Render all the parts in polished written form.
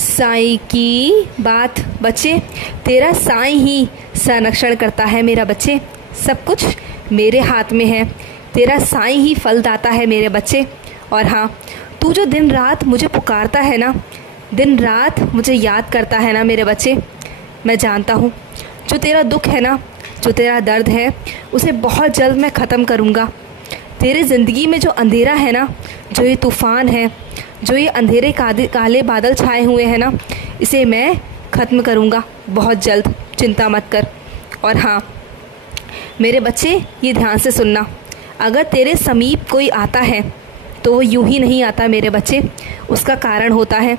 साईं की बात बच्चे, तेरा साईं ही संरक्षण करता है मेरा बच्चे। सब कुछ मेरे हाथ में है, तेरा साईं ही फल दाता है मेरे बच्चे। और हाँ, तू जो दिन रात मुझे पुकारता है ना, दिन रात मुझे याद करता है ना मेरे बच्चे, मैं जानता हूँ जो तेरा दुख है ना, जो तेरा दर्द है, उसे बहुत जल्द मैं ख़त्म करूँगा। तेरे ज़िंदगी में जो अंधेरा है ना, जो ये तूफ़ान है, जो ये अंधेरे काले बादल छाए हुए हैं ना, इसे मैं ख़त्म करूँगा बहुत जल्द, चिंता मत कर। और हाँ मेरे बच्चे, ये ध्यान से सुनना, अगर तेरे समीप कोई आता है तो वो यूं ही नहीं आता मेरे बच्चे, उसका कारण होता है।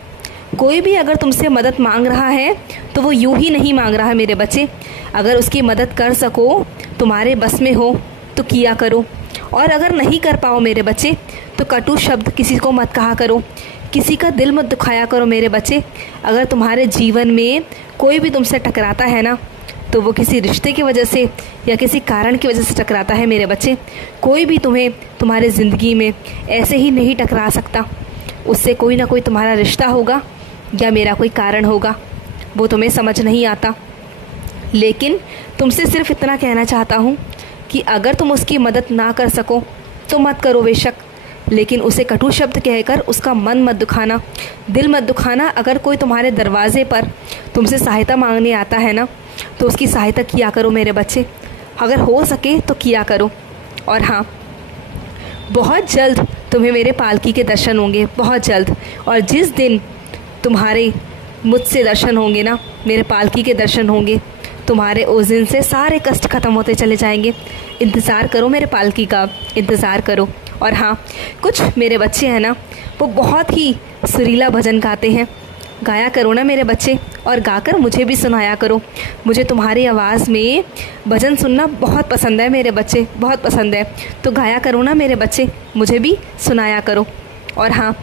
कोई भी अगर तुमसे मदद मांग रहा है तो वो यूं ही नहीं मांग रहा है मेरे बच्चे। अगर उसकी मदद कर सको, तुम्हारे बस में हो तो किया करो, और अगर नहीं कर पाओ मेरे बच्चे तो कटु शब्द किसी को मत कहा करो, किसी का दिल मत दुखाया करो मेरे बच्चे। अगर तुम्हारे जीवन में कोई भी तुमसे टकराता है ना, तो वो किसी रिश्ते की वजह से या किसी कारण की वजह से टकराता है मेरे बच्चे। कोई भी तुम्हें तुम्हारे ज़िंदगी में ऐसे ही नहीं टकरा सकता, उससे कोई ना कोई तुम्हारा रिश्ता होगा या मेरा कोई कारण होगा, वो तुम्हें समझ नहीं आता। लेकिन तुमसे सिर्फ इतना कहना चाहता हूँ कि अगर तुम उसकी मदद ना कर सको तो मत करो बेशक, लेकिन उसे कटु शब्द कहकर उसका मन मत दुखाना, दिल मत दुखाना। अगर कोई तुम्हारे दरवाजे पर तुमसे सहायता मांगने आता है ना, तो उसकी सहायता किया करो मेरे बच्चे, अगर हो सके तो किया करो। और हाँ, बहुत जल्द तुम्हें मेरे पालकी के दर्शन होंगे, बहुत जल्द। और जिस दिन तुम्हारे मुझसे दर्शन होंगे ना, मेरे पालकी के दर्शन होंगे, तुम्हारे उस दिन से सारे कष्ट ख़त्म होते चले जाएंगे। इंतज़ार करो मेरे पालकी का, इंतज़ार करो। और हाँ, कुछ मेरे बच्चे हैं ना, वो बहुत ही सुरीला भजन गाते हैं, गाया करो ना मेरे बच्चे, और गाकर मुझे भी सुनाया करो। मुझे तुम्हारी आवाज़ में भजन सुनना बहुत पसंद है मेरे बच्चे, बहुत पसंद है। तो गाया करो ना मेरे बच्चे, मुझे भी सुनाया करो। और हाँ,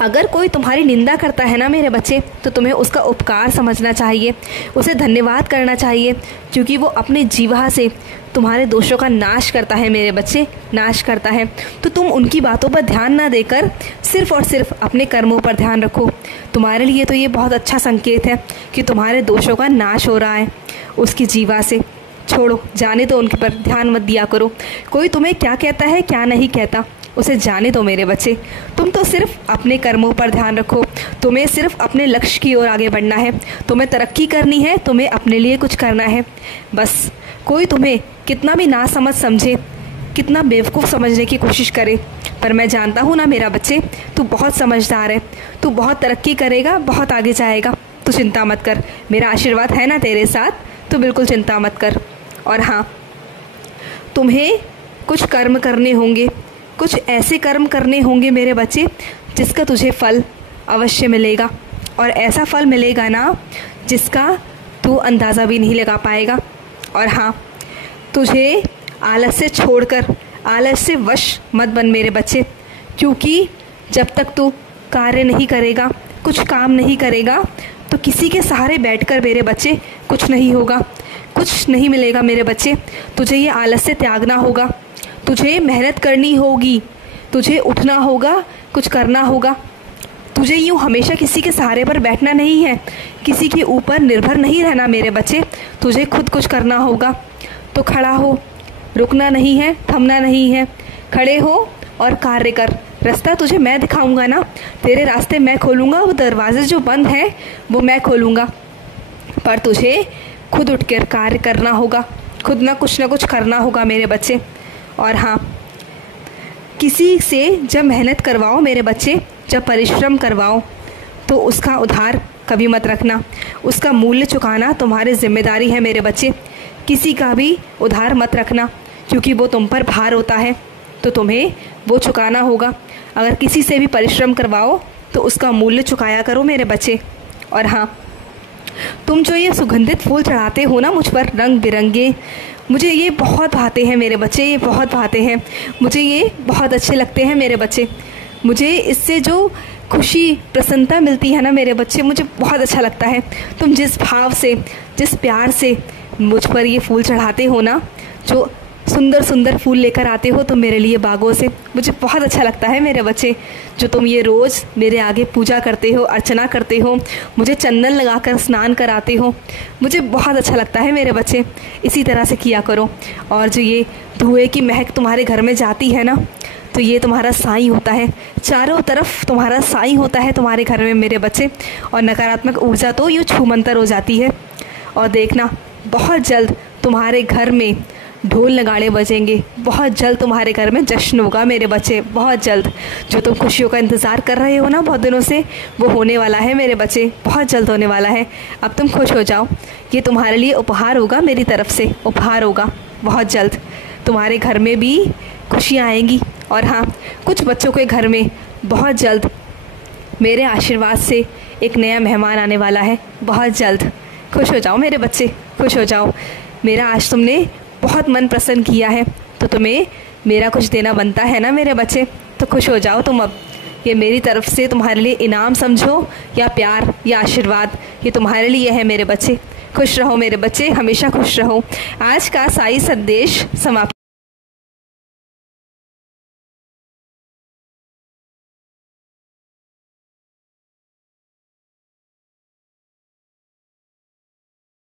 अगर कोई तुम्हारी निंदा करता है ना मेरे बच्चे, तो तुम्हें उसका उपकार समझना चाहिए, उसे धन्यवाद करना चाहिए, क्योंकि वो अपने जीवा से तुम्हारे दोषों का नाश करता है मेरे बच्चे, नाश करता है। तो तुम उनकी बातों पर ध्यान ना देकर सिर्फ़ और सिर्फ अपने कर्मों पर ध्यान रखो। तुम्हारे लिए तो ये बहुत अच्छा संकेत है कि तुम्हारे दोषों का नाश हो रहा है उसकी जीवा से। छोड़ो, जाने तो उनके पर ध्यान मत दिया करो। कोई तुम्हें क्या कहता है क्या नहीं कहता, उसे जाने दो मेरे बच्चे। तुम तो सिर्फ अपने कर्मों पर ध्यान रखो, तुम्हें सिर्फ अपने लक्ष्य की ओर आगे बढ़ना है, तुम्हें तरक्की करनी है, तुम्हें अपने लिए कुछ करना है बस। कोई तुम्हें कितना भी ना समझ समझे, कितना बेवकूफ़ समझने की कोशिश करे, पर मैं जानता हूँ ना मेरा बच्चे, तू बहुत समझदार है, तू बहुत तरक्की करेगा, बहुत आगे जाएगा। तू चिंता मत कर, मेरा आशीर्वाद है ना तेरे साथ, तो बिल्कुल चिंता मत कर। और हाँ, तुम्हें कुछ कर्म करने होंगे, कुछ ऐसे कर्म करने होंगे मेरे बच्चे जिसका तुझे फल अवश्य मिलेगा, और ऐसा फल मिलेगा ना जिसका तू अंदाज़ा भी नहीं लगा पाएगा। और हाँ, तुझे आलस्य छोड़कर, आलस्य से वश मत बन मेरे बच्चे, क्योंकि जब तक तू कार्य नहीं करेगा, कुछ काम नहीं करेगा, तो किसी के सहारे बैठकर मेरे बच्चे कुछ नहीं होगा, कुछ नहीं मिलेगा मेरे बच्चे। तुझे ये आलस्य त्यागना होगा, तुझे मेहनत करनी होगी, तुझे उठना होगा, कुछ करना होगा। तुझे यूँ हमेशा किसी के सहारे पर बैठना नहीं है, किसी के ऊपर निर्भर नहीं रहना मेरे बच्चे, तुझे खुद कुछ करना होगा। तो खड़ा हो, रुकना नहीं है, थमना नहीं है, खड़े हो और कार्य कर। रास्ता तुझे मैं दिखाऊंगा ना, तेरे रास्ते मैं खोलूँगा, वो दरवाजे जो बंद हैं वो मैं खोलूँगा, पर तुझे खुद उठकर कार्य करना होगा, खुद ना कुछ करना होगा मेरे बच्चे। और हाँ, किसी से जब मेहनत करवाओ मेरे बच्चे, जब परिश्रम करवाओ, तो उसका उधार कभी मत रखना, उसका मूल्य चुकाना तुम्हारी जिम्मेदारी है मेरे बच्चे। किसी का भी उधार मत रखना, क्योंकि वो तुम पर भार होता है, तो तुम्हें वो चुकाना होगा। अगर किसी से भी परिश्रम करवाओ तो उसका मूल्य चुकाया करो मेरे बच्चे। और हाँ, तुम जो ये सुगंधित फूल चढ़ाते हो ना मुझ पर, रंग बिरंगे, मुझे ये बहुत भाते हैं मेरे बच्चे, ये बहुत भाते हैं, मुझे ये बहुत अच्छे लगते हैं मेरे बच्चे। मुझे इससे जो खुशी प्रसन्नता मिलती है ना मेरे बच्चे, मुझे बहुत अच्छा लगता है। तुम जिस भाव से, जिस प्यार से मुझ पर ये फूल चढ़ाते हो ना, जो सुंदर सुंदर फूल लेकर आते हो तुम मेरे लिए बागों से। मुझे बहुत अच्छा लगता है मेरे बच्चे, जो तुम ये रोज़ मेरे आगे पूजा करते हो, अर्चना करते हो, मुझे चंदन लगाकर स्नान कराते हो। मुझे बहुत अच्छा लगता है मेरे बच्चे, इसी तरह से किया करो। और जो ये धुएं की महक तुम्हारे घर में जाती है ना, तो ये तुम्हारा साईं होता है, चारों तरफ तुम्हारा साईं होता है तुम्हारे घर में मेरे बच्चे। और नकारात्मक ऊर्जा तो यूँ छूमंतर हो जाती है। और देखना, बहुत जल्द तुम्हारे घर में ढोल नगाड़े बजेंगे, बहुत जल्द तुम्हारे घर में जश्न होगा मेरे बच्चे, बहुत जल्द। जो तुम खुशियों का इंतज़ार कर रहे हो ना बहुत दिनों से, वो होने वाला है मेरे बच्चे, बहुत जल्द होने वाला है। अब तुम खुश हो जाओ, ये तुम्हारे लिए उपहार होगा, मेरी तरफ से उपहार होगा। बहुत जल्द तुम्हारे घर में भी खुशियाँ आएंगी। और हाँ, कुछ बच्चों के घर में बहुत जल्द मेरे आशीर्वाद से एक नया मेहमान आने वाला है, बहुत जल्द। खुश हो जाओ मेरे बच्चे, खुश हो जाओ। मेरा आज तुमने बहुत मन प्रसन्न किया है, तो तुम्हें मेरा कुछ देना बनता है ना मेरे बच्चे, तो खुश हो जाओ तुम अब। ये मेरी तरफ से तुम्हारे लिए इनाम समझो, या प्यार या आशीर्वाद, ये तुम्हारे लिए है मेरे बच्चे। खुश रहो मेरे बच्चे, हमेशा खुश रहो। आज का साई संदेश समाप्त।